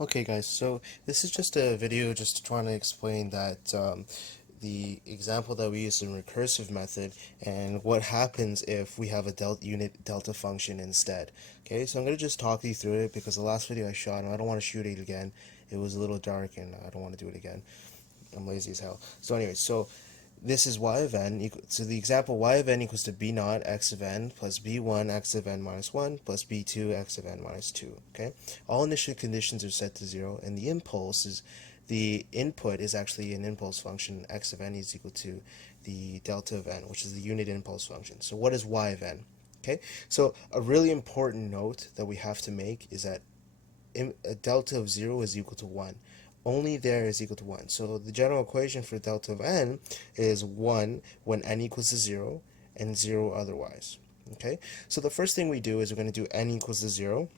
Okay guys, so this is just a video just trying to explain that the example that we use in recursive method and what happens if we have a unit delta function instead. Okay, so I'm going to just talk you through it because the last video I shot and I don't want to shoot it again. It was a little dark and I don't want to do it again. I'm lazy as hell. So anyway, so this is y of n so the example y of n equals to b naught x of n plus b1 x of n minus 1 plus b2 x of n minus 2. Okay, all initial conditions are set to 0, and the impulse is the input is actually an impulse function. X of n is equal to the delta of n, which is the unit impulse function. So what is y of n? Okay, so a really important note that we have to make is that a delta of 0 is equal to 1. Only there is equal to 1. So the general equation for delta of n is 1 when n equals to 0 and 0 otherwise. Okay, so the first thing we do is we're going to do n equals to 0,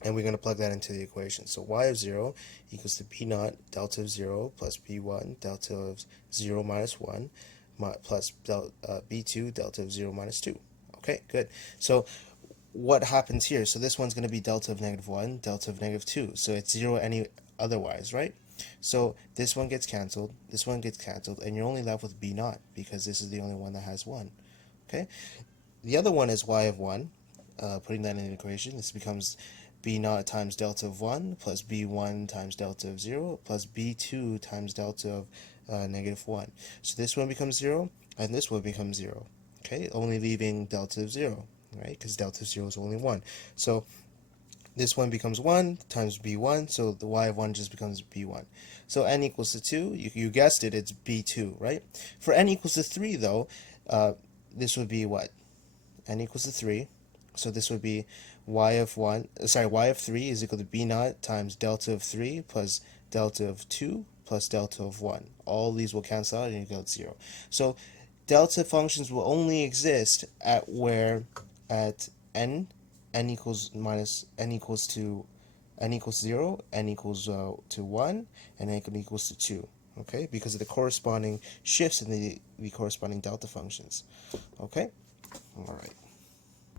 and we're going to plug that into the equation. So y of 0 equals to b naught delta of 0 plus b1 delta of 0 minus 1 plus b2 delta of 0 minus 2. Okay, good. So what happens here? So this one's going to be delta of -1, delta of -2. So it's 0 any otherwise, right? So this one gets canceled, this one gets canceled, and you're only left with b naught because this is the only one that has 1. Okay? The other one is y of 1. Putting that in the equation, this becomes b naught times delta of 1 plus b1 times delta of 0 plus b2 times delta of -1. So this one becomes 0 and this one becomes 0. Okay, only leaving delta of 0, right? Because delta of 0 is only 1. So this one becomes 1 times b1, so the y of 1 just becomes b1. So n equals to 2, you guessed it, it's b2, right? For n equals to 3, though, this would be what? N equals to 3, so this would be y of 3 is equal to b naught times delta of 3 plus delta of 2 plus delta of 1. All these will cancel out and you get 0. So delta functions will only exist at n equals minus n equals to n equals 0, n equals to 1, and n equals to 2. Okay, because of the corresponding shifts in the corresponding delta functions. Okay, all right.